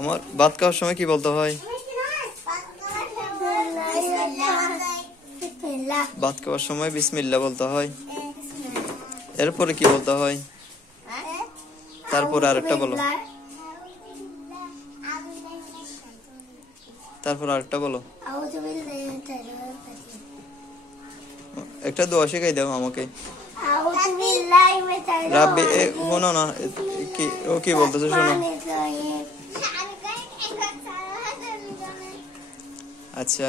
আমার ভাত খাওয়ার সময় কি বলতে হয়? ভাত খাওয়ার সময় বিসমিল্লাহ বলতে হয়। এরপরে কি বলতে হয়? তারপরে আরেকটা বলো। তারপর আরেকটা বলো। একটা দোয়া শিখাই দাও আমাকে। রাব্বি শোনো না, ও কি বলতেছে শোনো। আচ্ছা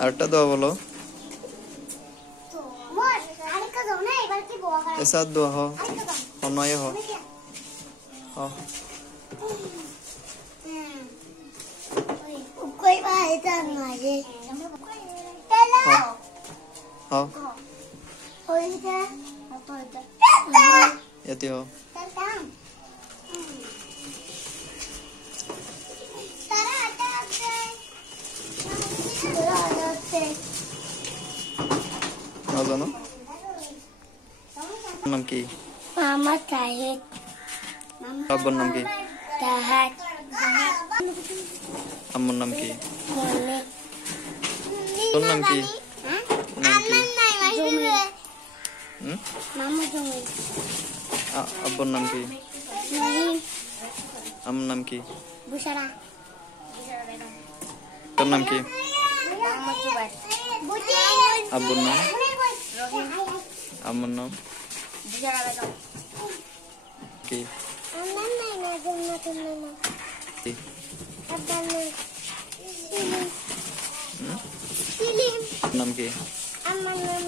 আরেকটা দোয়া বলো। ऐसा दुआ हो और नया हो हो कोई बात नहीं हो हो इधर यति हो ना जानो नाम की मामा ताहिद अब्बुर नाम की ताहत अम्मुर नाम की मोने তোর নাম কি? নাম কি? मामा जुमी अब्बुर नाम की नहीं अम्मुर नाम की बुशरा তোর নাম কি? मोहम्मद जुबैर अब्बुर नाम अम्मुर नाम बुशरा बेगम की अम्मा नहीं ना जुम्मा तुमने की अब्बा ने सिलिम नाम की अम्मा नाम